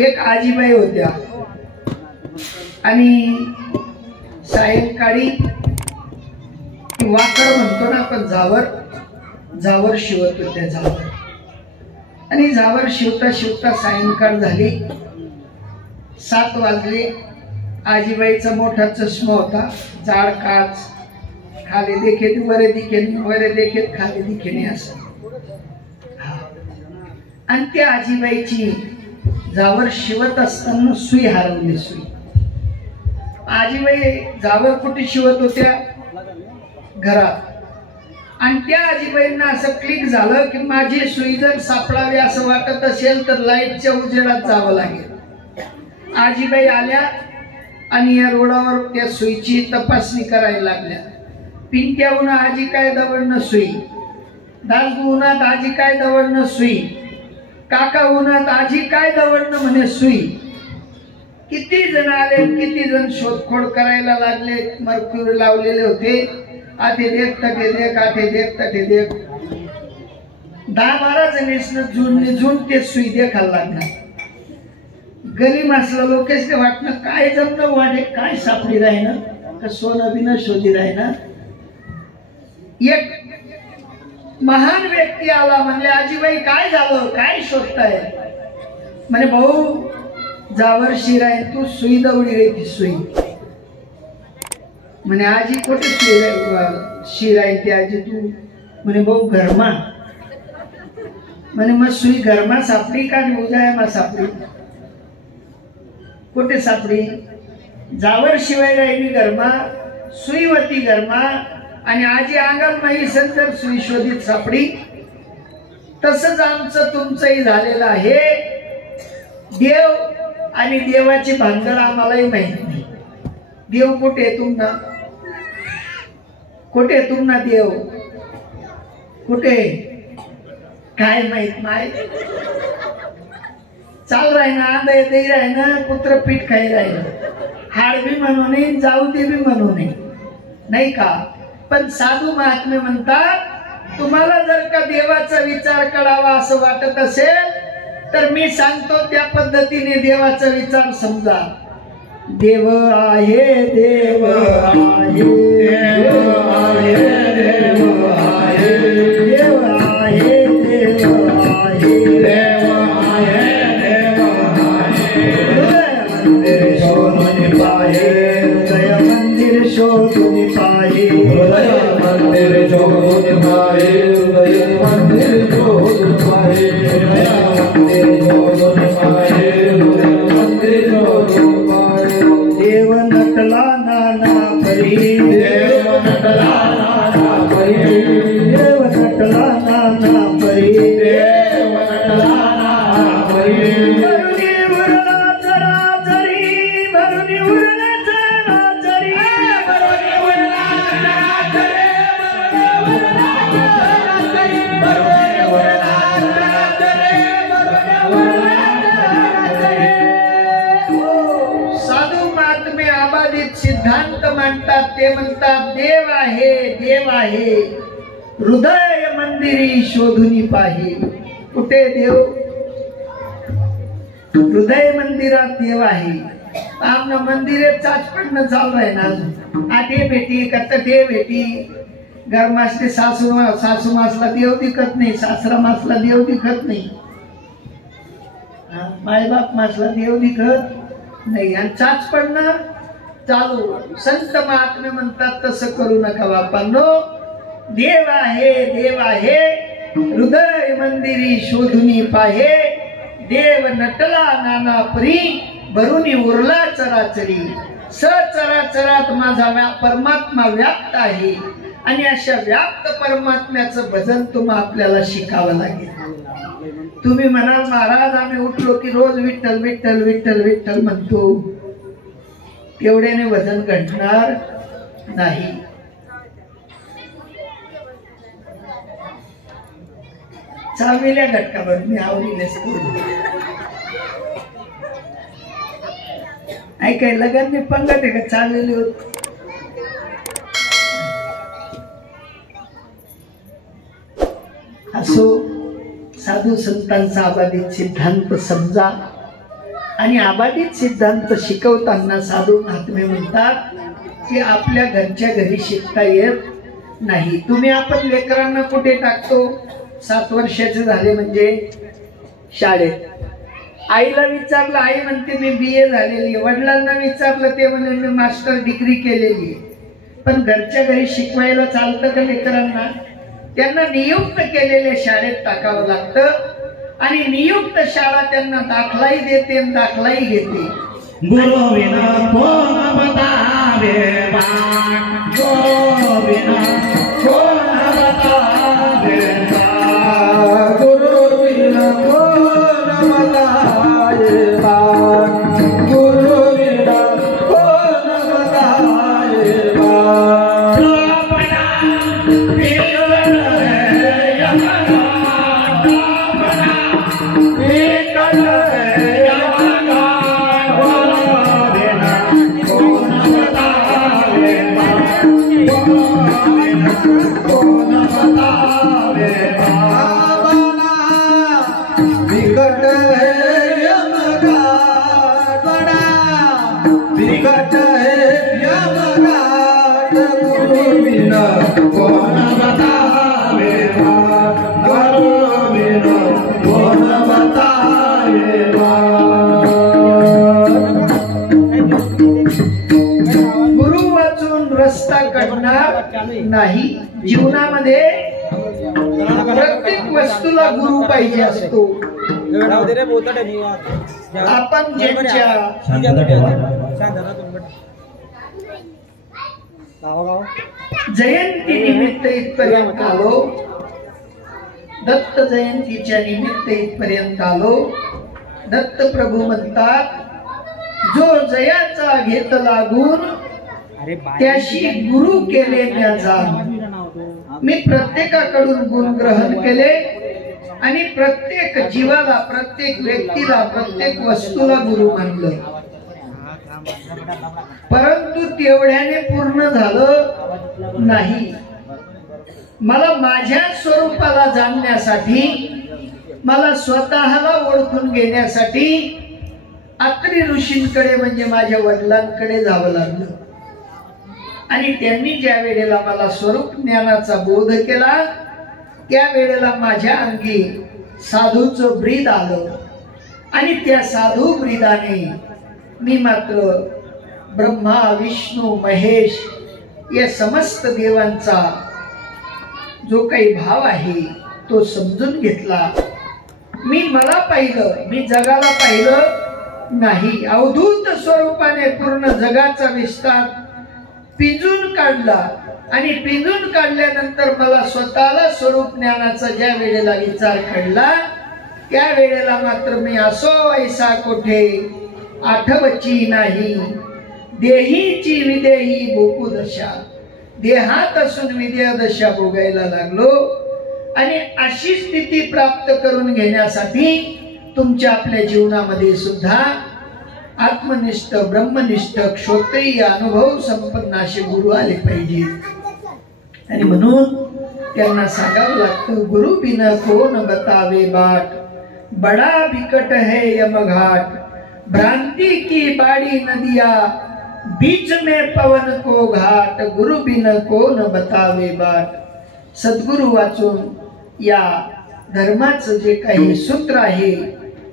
एक आजीबाई होत्या आणि सायंकाळी वाकर म्हणतो ना आपण, जावर शिवत होत्या जावर. आणि जावर शिवता शिवता सायंकाळ झाली, 7 वाजले. आजीबाईचा मोठा चष्मा होता, जाड काच, खाली देखील वरे देखील खाली दिखेने असं. आणि त्या आजीबाईची जावर शिवत असताना सुई हरवली. सुई आजीबाई जावर कुठे शिवत होत्या? घरात. आणि त्या आजीबाईंना असं क्लिक झालं की माझी सुई जर सापडावी असं वाटत असेल तर लाईटच्या उजेडात जावं लागेल. आजीबाई आल्या आणि या रोडावर त्या सुईची तपासणी करायला लागल्या. पिंट्या उन्हा आजी काय दवडणं सुई, दासगू उन्हात आजी काय दवडणं सुई, काका उन्हात आजी काय दवडणं म्हणे सुई. किती जण आले, किती जण शोधखोळ करायला लागले. मर्क्युरी लावलेले होते. आते देख तटे देख, आते देख तटे देख. 10-12 जणीसनं झुंड ते सुई देखायला लागणार. गली मासला लोकेशने वाटणं काय जमलं वाटे, काय सापडी राहिना का सोनं बिनं शोधी राहिना. एक महान व्यक्ती आला, म्हणले आजीबाई काय झालं, काय शोधताय? म्हणे भाऊ जावर शिराय, तू सुई दवडी रे. ती सुई म्हणे आजी कुठे शिराय ती आजी तू? म्हणे भाऊ घरमा. म्हणे मग सुई घरमा सापडी का उजायमा सापडी? कुठे सापडी? जावर शिवाय राहिली घरमा, सुईवती घरमा आणि आजी अंगात नाही संतर सुई शोधित सापडी. तसंच आमचं तुमचंही झालेलं आहे. देव आणि देवाची भानगड आम्हालाही माहित नाही. देव कुठे तुमना? कुठे तुमना देव? कुठे काय माहित नाही. चाल राही ना, आंधे दे राही ना, कुत्र पीठ खाई राही ना. हाड बी म्हणू नये, जाऊ दे बी म्हणू नये, नाही का? पण साधू महात्मे म्हणतात तुम्हाला जर का देवाचा विचार करावा असं वाटत असेल तर मी सांगतो त्या पद्धतीने देवाचा विचार समजा. देव आहे, देव आहे, देव आहे, देव आहे, देव आहे, देव आहे, देव आहे, देव आहे. शोधून पाहे, हृदय मंदिर शोधून पाहे, हृदय मंदिर शोधून पाहे, हृदय मंदिर शोधून पाहे, हृदय मंदिर शोधून पाहे, हृदय मंदिर शोधून पाहे. देव नटला नाना परी, देव नटला नाना परी, देव नटला नाना परी, देव नटला नाना परी. भरुनी उरला जरा जरी, भरुनी उरला जरा जरी, भरुनी उरला जरा जरी, भरुनी उरला जरा जरी, भरुनी उरला जरा जरी, भरुनी उरला जरा जरी. साधू महात्मे आबाधित सिद्धांत मांडतात. ते म्हणतात देव आहे, देव आहे, हृदय मंदिरी शोधून पाहे. कुठे देव? हृदय मंदिरात देव आहे. आमना मंदिरे चाचपडणं चालू आहे ना. आठे भेटी कत्ते भेटी. घरमासले सासू मासला देव दिखत नाही, सासरा मासला देव दिखत नाही, मायबाप मासला देव दिखत नाही. आणि चाचपडणं चालू. संत महात्मे म्हणतात तसं करू नका बापांनो. देव आहे, देव आहे, हृदय मंदिरी शोधून पाहे. देव नटला नाना परी, भरुनी उरला चराचरी. सचराचरात माझा परमात्मा व्याप्त आहे. आणि अशा व्याप्त परमात्म्याचं भजन तुम्हाला आपल्याला शिकावं लागेल. तुम्ही म्हणाल महाराज आम्ही उठलो की रोज विठ्ठल विठ्ठल विठ्ठल विठ्ठल म्हणतो, एवढ्याने भजन घडणार नाही. चाललेल्या घटकावर मी आवडीलेच ऐकाय लगन मी पंगत आहे का चाललेली होत. असो साधू संतांचा आबाधित सिद्धांत समजा आणि अबाधित सिद्धांत शिकवताना साधू महात्मे म्हणतात की आपल्या घरच्या घरी शिकता येत नाही. तुम्ही आपण लेकरांना कुठे टाकतो? 7 वर्षाचे झाले म्हणजे शाळेत. आईला विचारलं, आई म्हणते मी BA झालेली. वडिलांना विचारलं, ते म्हणे मी मास्टर डिग्री केलेली. पण घरच्या घरी शिकवायला चालतं का लेकरांना? त्यांना नियुक्त केलेल्या शाळेत टाकावं लागतं आणि नियुक्त शाळा त्यांना दाखलाही देते आणि दाखलाही घेते. गुरु विना कोण बतावे बाण, गुरु विना कोण बतावे बाण, गुरु विना कोण बतावे बाण, गुरु विना कोण बतावे बाण. लोपना पिलर है यमना, लोपना पिलर है यमना, विकट है यमघाट बड़ा, विकट है यमघाट, गुरु बिना कौन बतावे बात, गुरु बिना कौन बतावे बात. गुरु वाचून रस्ता काढणार नाही. जीवनामध्ये प्रत्येक वस्तूला गुरु पाहिजे असतो. आपण ज्यांच्या जयंती निमित्त इथपर्यंत आलो, दत्त जयंतीच्या निमित्त इथपर्यंत आलो. दत्त प्रभू म्हणतात, जो जयाचा घेत लागून त्याशी गुरु केले म्या जाण. मी प्रत्येकाकडून गुण ग्रहण केले आणि प्रत्येक जीवाला, प्रत्येक व्यक्तीला, प्रत्येक वस्तूला गुरु मानलं. परंतु तेवढ्याने पूर्ण झालं नाही. मला माझ्या स्वरूपाला जाणण्यासाठी, मला स्वतःला ओळखून घेण्यासाठी अत्री ऋषींकडे म्हणजे माझ्या वडिलांकडे जावं लागलं. आणि त्यांनी ज्या वेळेला मला स्वरूप ज्ञानाचा बोध केला, त्या वेळेला माझ्या अंगी साधूचं ब्रीद आलं आणि त्या साधू ब्रीदाने मी मात्र ब्रह्मा, विष्णू, महेश या समस्त देवांचा जो काही भाव आहे तो समजून घेतला. मी मला पाहिलं, मी जगाला पाहिलं नाही. अवधूत स्वरूपाने पूर्ण जगाचा विस्तार पिंजून काढला आणि पिंजून काढल्यानंतर मला स्वतःला स्वरूप ज्ञानाचा ज्या वेळेला विचार घडला, त्या वेळेला मात्र मी असो ऐसा कोठे आठवची नाही. देहीची विदेही भोगू दशा, देहात असून विदेह दशा भोगायला लागलो. आणि अशी स्थिती प्राप्त करून घेण्यासाठी तुमच्या आपल्या जीवनामध्ये सुद्धा आत्मनिष्ठ, ब्रह्मनिष्ठ, क्षोत्रिय अनुभव संपन्न असे गुरु आले पाहिजेत. आणि म्हणून त्यांना सांगावं लागतं, गुरु बिना कोण बतावे बाट, बडा बिकट है यमघाट, भ्रांति की बाड़ी नदिया, बीच में पवन को घाट, गुरु बिना कोण बतावे बाट. सद्गुरु वाचून या धर्माचं जे काही सूत्र आहे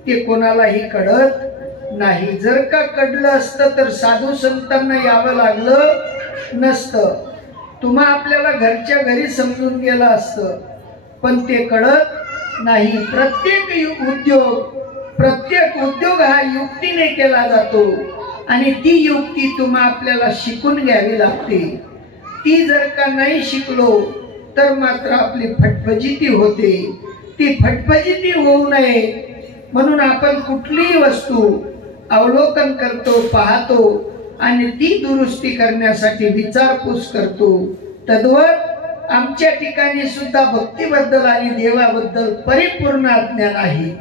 ते कोणालाही कळत नाही. जर का कळलं असतं तर साधू संतांना यावं लागलं नसतं. तुम्हा आपल्याला घरच्या घरी समजून गेलं असतं, पण ते कळत नाही. प्रत्येक उद्योग हा युक्तीने केला जातो आणि ती युक्ती तुम्हा आपल्याला शिकून घ्यावी लागते. ती जर का नाही शिकलो तर मात्र आपली फटफजिती होते. ती फटफजिती होऊ नये म्हणून आपण कुठलीही वस्तू अवलोकन करतो, पाहतो आणि ती दुरुस्ती करण्यासाठी विचारपूस करतो. तद्वत आमच्या ठिकाणी सुद्धा भक्तीबद्दल आणि देवाबद्दल परिपूर्ण अज्ञान आहे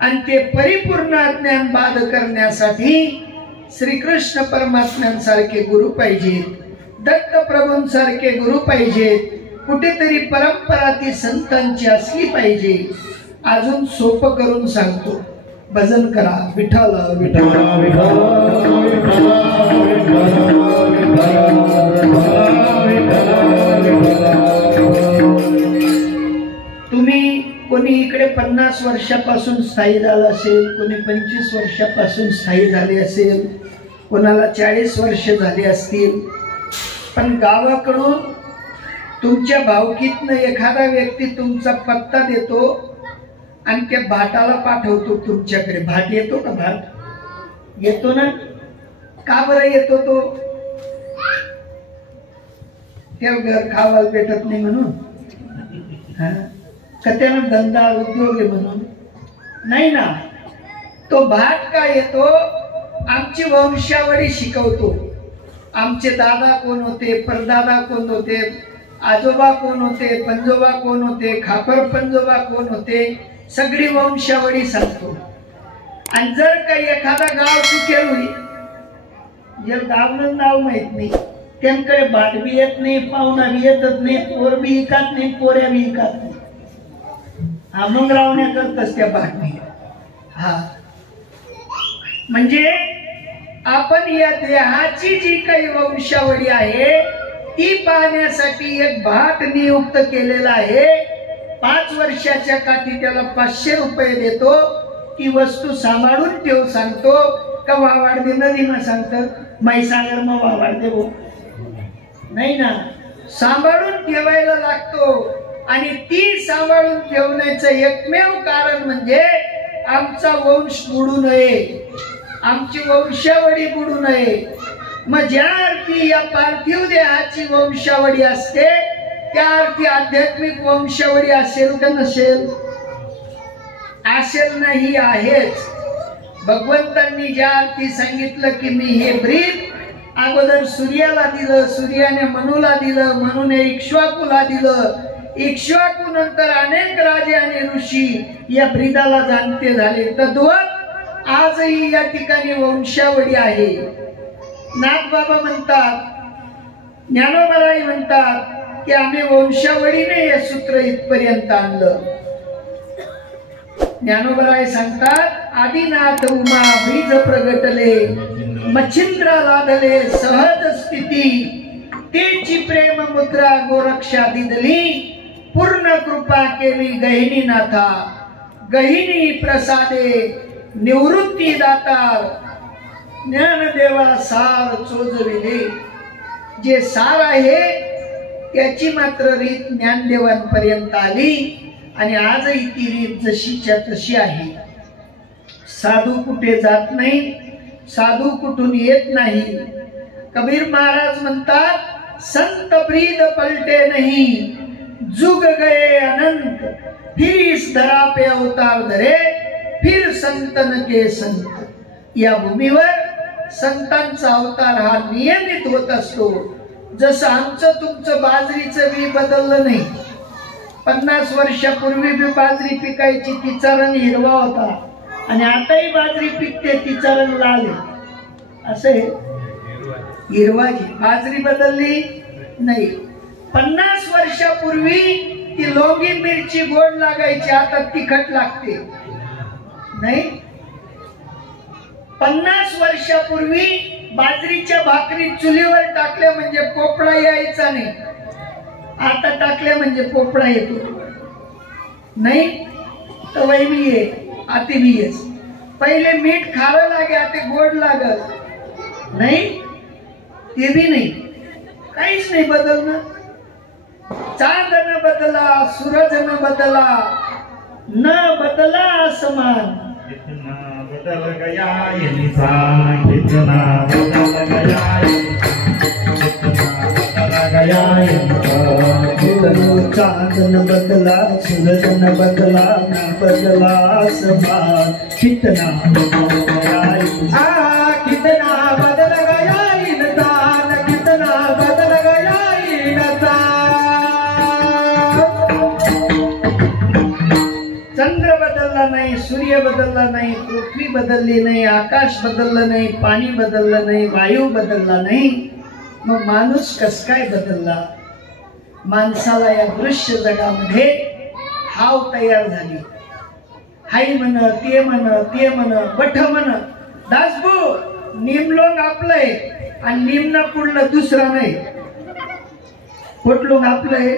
आणि ते परिपूर्ण अज्ञान बाद करण्यासाठी श्रीकृष्ण परमात्म्यांसारखे गुरु पाहिजेत, दत्त प्रभूंसारखे गुरु पाहिजेत. कुठेतरी परंपरा ती संतांची असली पाहिजे. अजून सोपं करून सांगतो, भजन करा. विठ्ठल विठ्ठल तुम्ही कोणी इकडे 50 वर्षापासून स्थायी झाला असेल, कोणी 25 वर्षापासून स्थायी झाले असेल, कोणाला 40 वर्ष झाले असतील. पण गावाकडून तुमच्या भावकीतनं एखादा व्यक्ती तुमचा पत्ता देतो आणि त्या भाटाला पाठवतो तुमच्याकडे. भाट येतो का? भाट येतो ना. का बरं येतो तो? त्या घर खावायला भेटत नाही म्हणून, का त्यानं धंदा उद्योग आहे म्हणून? नाही ना. तो भाट का येतो? आमची वंशावळी शिकवतो. आमचे दादा कोण होते, परदादा कोण होते, आजोबा कोण होते, पंजोबा कोण होते, खापर पंजोबा कोण होते, सगळी वंशावळी सांगतो. आणि जर काही एखादा गाव चुकेल होईल, जे गावनं नाव माहित नाही, त्यांकडे भाट बी येत नाही, पाहुणा बी येतच नाही, पोर बी इकात नाही, पोऱ्या बी इकात नाही. हा मग रावण्या करतच त्या भाटणी. हा म्हणजे आपण या देहाची जी काही वंशावळी आहे ती पाहण्यासाठी एक भाट नियुक्त केलेला आहे. 5 वर्षाच्या काठी त्याला 500 रुपये देतो. ती वस्तू सांभाळून ठेव सांगतो. का वावाड दे नदी मग सांगतात मैसागर मग वावाड दे हो, नाही ना. सांभाळून ठेवायला लागतो. आणि ती सांभाळून ठेवण्याचं एकमेव कारण म्हणजे आमचा वंश बुडू नये, आमची वंशावळी बुडू नये. मग ज्या अर्थी या पार्थिव देहाची वंशावळी असते त्या अर्थी आध्यात्मिक वंशावळी असेल का नसेल? असेल नाही, आहेच. भगवंतांनी ज्या अर्थी सांगितलं की मी हे ब्रीद अगोदर सूर्याला दिलं, सूर्याने मनूला दिलं, मनूने इक्ष्वाकूला दिलं, इक्ष्वाकू नंतर अनेक राजे आणि ऋषी या ब्रीदाला जाणते झाले. तद्वत आजही या ठिकाणी वंशावळी आहे. नाथबाबा म्हणतात, ज्ञानोबाराय म्हणतात की आम्ही वंशावळीने हे सूत्र इथपर्यंत आणलं. ज्ञानोबाराय सांगतात, आदिनाथ उमा बीज प्रगटले, मच्छिंद्रा लादले सहज स्थिती, तेची प्रेम मुद्रा गोरक्षा दिदली, पूर्ण कृपा केली गहिनी नाथा, गहिनी प्रसादे निवृत्ती दातार, ज्ञानदेवा सार चोजविले. जे सार आहे त्याची मात्र रीत ज्ञानदेवांपर्यंत आली आणि आजही ती रीत जशीच्या तशी आहे. साधू कुठे जात नाही, साधू कुठून येत नाही. कबीर महाराज म्हणतात, संत ब्रीद पलटे नहीं, जुग गए अनंत, फिर इस धरा पे अवतार धरे, फिर संतन के संत. या भूमीवर संतांचा अवतार हा नियमित होत असतो. जसं आमचं तुमचं बाजरीचं बी बदललं नाही. 50 वर्षापूर्वी बी बाजरी पिकायची, तिचा रंग हिरवा होता आणि आताही बाजरी पिकते, तिचा रंग लाल आहे. असे हिरवाची बाजरी बदलली नाही. 50 वर्षापूर्वी ती लोंगी मिरची गोड लागायची, आता तिखट लागते. नाही, 50 वर्षापूर्वी बाजरीच्या भाकरी चुलीवर टाकल्या म्हणजे पोपळा यायचा नाही, आता टाकल्या म्हणजे पोपळा येतो. नाही तर वैमी ये आती बी येस. पहिले मीठ खारं लागे, आता गोड लागत नाही, ते बी नाही. काहीच नाही बदलणं. चांद न बदला, सूरज न बदला, न बदला आसमान. कितना बदल गया ये निशान, कितना बदल गया ये, कितना बदल गया ये निशान. कितना चांद न बदला, सूरज न बदला, न बदला आसमान. कितना बदल गया ये, कितना बदल गया इंसान, कितना बदल गया इंसान. चंद्र बदलला नाही, सूर्य बदलला नाही, पृथ्वी बदलली नाही, आकाश बदललं नाही, पाणी बदललं नाही, वायू बदलला नाही. मग माणूस कस काय बदलला? माणसाला या दृश्य जगामध्ये हाव तयार झाली. हाय म्हण, ते म्हण, बठ म्हण. दासबू निमलोंग आपलंय आणि निमना पुढलं दुसरा नाही. कुठलोंग आपलंय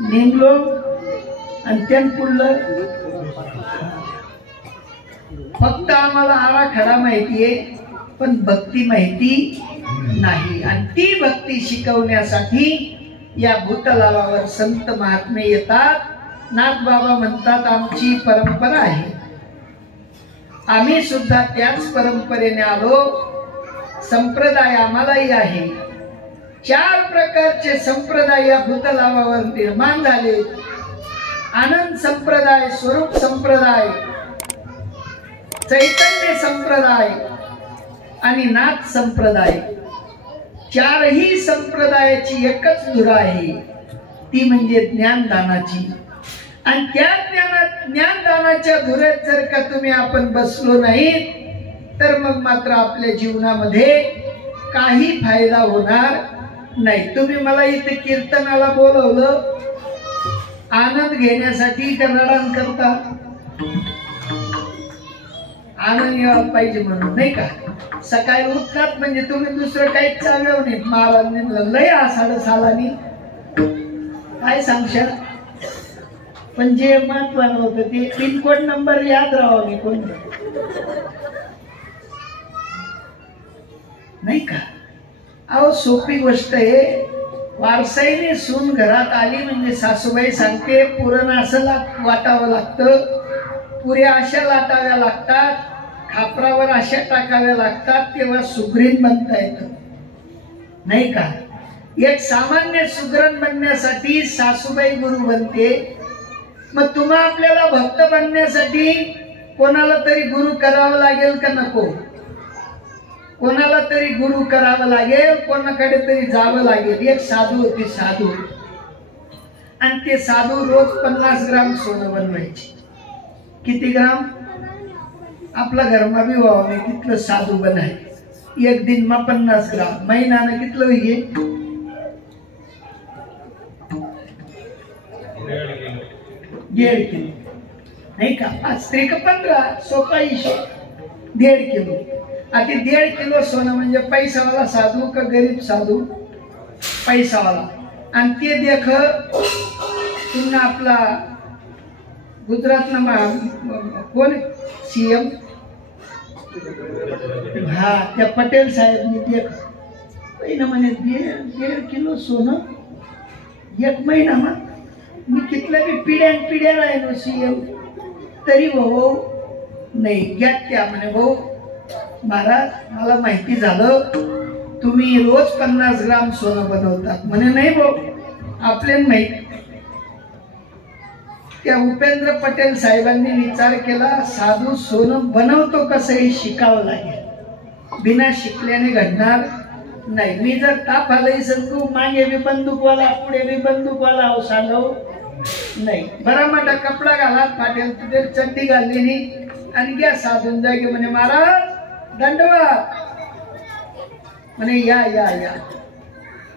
निमलोंग आणि त्यान पुढलं. फक्त आम्हाला आराखडा माहितीये पण भक्ती माहिती नाही. आणि ती भक्ती शिकवण्यासाठी या भूतलावर संत महात्मे येतात. नाथबाबा म्हणतात आमची परंपरा आहे, आम्ही सुद्धा त्याच परंपरेने आलो. संप्रदाय आम्हालाही आहे. 4 प्रकारचे संप्रदाय या भूतलावर निर्माण झाले. आनंद संप्रदाय, स्वरूप संप्रदाय, चैतन्य संप्रदाय आणि नाथ संप्रदाय. 4ही संप्रदायाची एकच धुरा आहे, ती म्हणजे ज्ञानदानाची. आणि त्या ज्ञानदानाच्या धुऱ्यात जर का तुम्ही आपण बसलो नाही तर मग मात्र आपल्या जीवनामध्ये काही फायदा होणार नाही. तुम्ही मला इथे कीर्तनाला बोलवलं आनंद घेण्यासाठी का रडान करता? आनंद यायला पाहिजे म्हणून नाही का? सकाळी उठतात म्हणजे तुम्ही दुसरं काहीच चालव नाही. मला लय आषाढ सालानी काय सांगशाल? पण जे महत्वानं होतं ते पिनकोड नंबर याद राहावा मी कोण नाही का? अहो सोपी गोष्ट आहे. वारसाईने सून घरात आली म्हणजे सासूबाई सांगते पुरण असं वाटावं लागतं, पुऱ्या अशा लाटाव्या लागतात, खापरावर अशा टाकाव्या लागतात, तेव्हा सुगरण बनता येतं नाही का? एक सामान्य सुगरण बनण्यासाठी सासूबाई गुरु बनते. मग तुम्हा आपल्याला भक्त बनण्यासाठी कोणाला तरी गुरु करावं लागेल का नको? कोणाला तरी गुरु करावं लागेल, कोणाकडे तरी जावं लागेल. एक साधू होते, साधू, आणि ते साधू रोज 50 ग्राम सोनं बनवायचे. किती ग्राम? आपला घरमा बी व्हावं नाही तिथलं साधू बनाय. एक दिन मा 50 ग्राम, महिन्यानं कितलं होईल? 1.5 किलो नाही का? 5 त्रिक 15, सोपा हिशोब. 1.5 किलो. आता 1.5 किलो सोनं म्हणजे पैसावाला साधू का गरीब साधू? पैसावाला. आणि ते देख पुन्हा आपला गुजरातला कोण सीएम, हा त्या पटेल साहेबनी देख पहिलं म्हणे 1.5 किलो सोनं एक महिना. मग मी कितल्या बी पिढ्या राहिलो सीएम तरी भाऊ नाही घ्या. त्या म्हणे भाऊ महाराज मला माहिती झालं तुम्ही रोज 50 ग्राम सोनं बनवतात. म्हणे नाही भाऊ आपल्याला माहिती. त्या उपेंद्र पटेल साहेबांनी विचार केला साधू सोनं बनवतो कसं हे शिकावं लागेल, बिना शिकल्याने घडणार नाही. मी जर ताप आलंय सांगू मागे बी बंदूकवाला पुढे बी बंदूकवाला हो सांगव नाही. बरा मोठा कपडा घाला, पाटील तिथे चड्डी घाललेली आणि घ्या साधून जागे. म्हणे महाराज दंडवत. म्हणे या या या.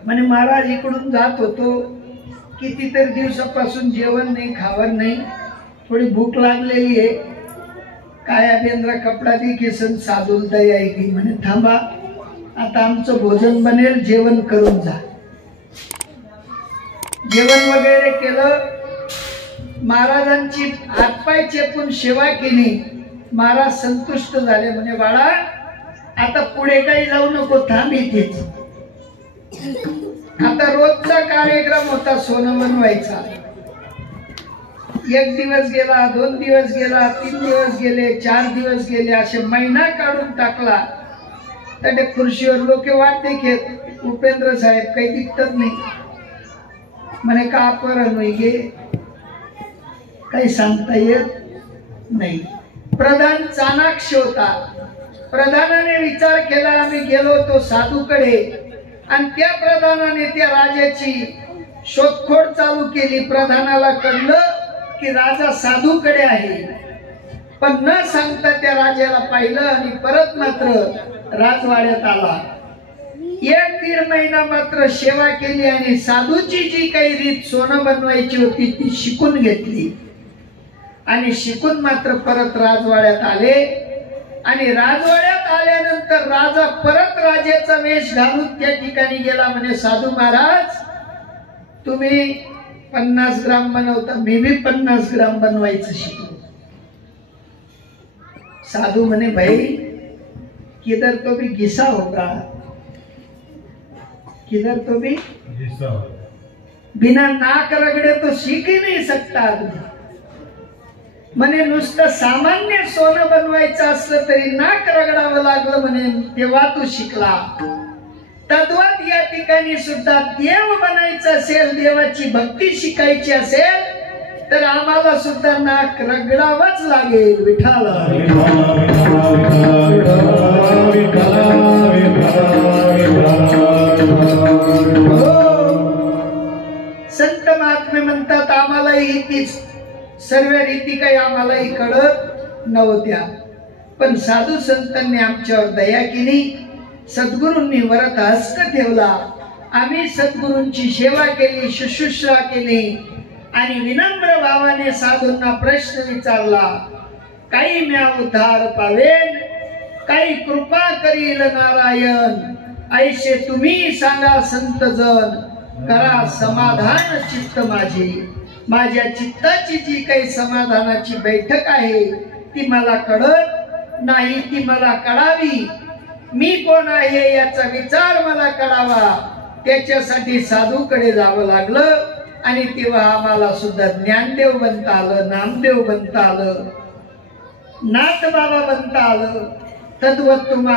म्हणे महाराज इकडून जात होतो, कितीतरी दिवसापासून जेवण नाही, खावण नाही, थोडी भूक लागलेली आहे. काया बेंद्रा कपडा दे केसन साधूल दया की. म्हणे थांबा आता आमचं भोजन बनेल, जेवण करून जा. जेवण वगैरे केलं, महाराजांची हातपाय चेपून सेवा केली. महाराज संतुष्ट झाले. म्हणे बाळा आता पुढे काही जाऊ नको, थांब इथेच. आता रोजचा कार्यक्रम होता सोनं बनवायचा. 1 दिवस गेला, 2 दिवस गेला, 3 दिवस गेले, 4 दिवस गेले, असे महिना काढून टाकला. तर ते खुर्शीवर लोक वाट देखेत उपेंद्र साहेब काही दिसत नाही. म्हणे का आपण गे काही सांगता येत नाही. प्रधान चाणाक्ष होता. प्रधानाने विचार केला आम्ही गेलो तो साधूकडे आणि त्या प्रधानाने त्या राजाची शोधखोळ चालू केली. प्रधानाला कळलं की राजा साधूकडे आहे, पण न सांगता त्या राजाला पाहिलं आणि परत मात्र राजवाड्यात आला. 1-1.5 महिना मात्र सेवा केली आणि साधूची जी काही रीत सोनं बनवायची होती ती शिकून घेतली. आणि शिकून मात्र परत राजवाड्यात आले आणि राजवाड्यात आल्यानंतर राजा परत राजाचा वेश घालून त्या ठिकाणी गेला. म्हणे साधू महाराज तुम्ही 50 ग्राम बनवता, मी भी 50 ग्राम बनवायचं शिकलो. साधू म्हणे भाई किधर तो भी घिसा होगा, किधर तो भी बिना नाक रगडे तो सीख ही नहीं सकता आदमी. म्हणे नुसतं सामान्य सोनं बनवायचं असलं तरी नाक रगडावं लागलं म्हणे तेव्हा तू शिकला. तद्वत या ठिकाणी सुद्धा देव बनायचं असेल, देवाची भक्ती शिकायची असेल तर आम्हाला सुद्धा नाक रगडावंच लागेल. विठ्ठल संत महात्मे म्हणतात आम्हालाही तीच सर्व रीती काही आम्हालाही कळत नव्हत्या, पण साधू संतांनी आमच्यावर दया केली. सद्गुरूंनी वरत हस्त ठेवला. आम्ही सद्गुरूंची सेवा केली, शुश्रूषा केली आणि विनम्र भावाने साधूंना प्रश्न विचारला. काही म्या उद्धार पावेन, काही कृपा करील नारायण. ऐसे तुम्ही सांगा संत जन, करा समाधान चित्त माझे. माझ्या चित्ताची जी काही समाधानाची बैठक आहे ती मला कळत नाही, ती मला कळावी. मी कोण आहे याचा विचार मला करावा. त्याच्यासाठी साधूकडे जावं लागलं आणि तेव्हा आम्हाला सुद्धा ज्ञानदेव बनता आलं, नामदेव बनता आलं, नाथ बाबा बनता आलं. तद्वत तुम्हाला